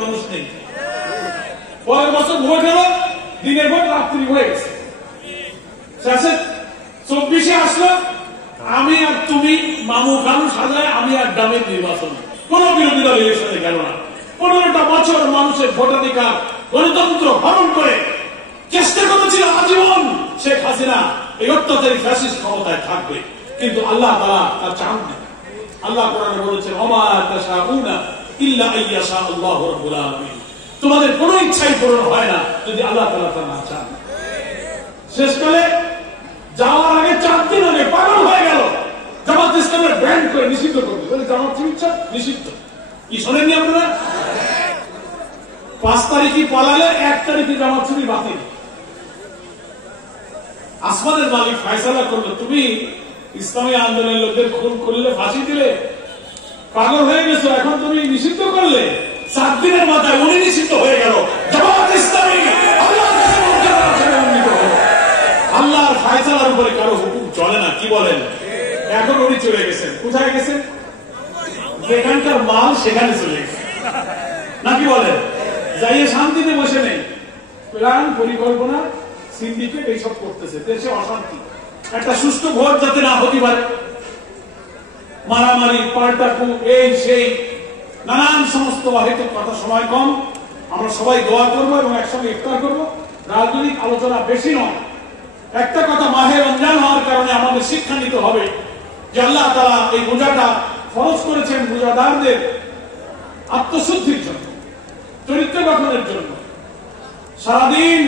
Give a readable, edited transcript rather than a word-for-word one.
মানুষ নেই। পরের বছর ভোট হলো, দিনের ভোট রাত্রি হয়ে গেছে। শেষে 24-এ আসলো, আমি আর তুমি মামু খানু সাজায় আমি আর ডামের নির্বাচন, কোন বিরোধী দল ইলেকশনে গেল না। 15টা বছর মানুষের ভোটাধিকার গণতন্ত্র হরণ করে চেষ্টা করেছিল আজীবন শেখ হাসিনা এই অত্যাচারী ফ্যাসিস্ট ক্ষমতায় থাকবে, কিন্তু আল্লাহ তাআলা তার চান না। আল্লাহ কোরআনে বলেছেন, ওমা তাশাউনা ইল্লা আইয়াশা আল্লাহু রাব্বুল আলামিন, তোমাদের কোনো ইচ্ছাই পূরণ হয় না যদি আল্লাহ তাআলা তা না চান। শেষকালে যাওয়ার আগে 4 দিন আগে পাগল হয়ে গেল, জামাত ইসলামের ব্যান্ড করে নিষিদ্ধ করবে, বলে জামাত চিকিৎসা নিষিদ্ধ। কি শোনেননি আপনারা? 5 তারিখে পালালে 1 তারিখে জামাত শিবির বাতিল। আসমানের মালিক ফয়সালা করলো, তুমি ইসলামী আন্দোলনের লোকদের খুন করলে, ফাঁসি দিলে, পাগল হয়ে গেছো, এখন তুমি নিষিদ্ধ করলে। 7 দিনের মাথায় উনি নিষিদ্ধ হয়ে গেল। জামাত ইসলামী আল্লাহর ফয়সালার উপরে কারো হুকুম চলে না। কি বলেন? এখন উনি চলে গেছেন, কোথায় গেছেন? যেখানকার মাল সেখানে চলে গেছে, নাকি বলেন? যাইয়ে শান্তিতে বসে নেই, প্ল্যান পরিকল্পনা সিন্ডিকেট এইসব করতেছে, দেশে অশান্তি। একটা সুষ্ঠু ভোট যাতে না হতে পারে, মারামারি পাল্টাকু এই সেই নানান সমস্ত অহেতুক কথা। সময় কম, আমরা সবাই দোয়া করবো এবং একসঙ্গে ইফতার করবো। রাজনৈতিক আলোচনা বেশি নয়। একটা কথা, মাহে রমজান হওয়ার কারণে আমাদের শিক্ষা নিতে হবে যে আল্লাহ তাআলা এই রোজাটা ফরজ করেছেন রোজাদারদের আত্মশুদ্ধির জন্য, চরিত্র গঠনের জন্য। সারাদিন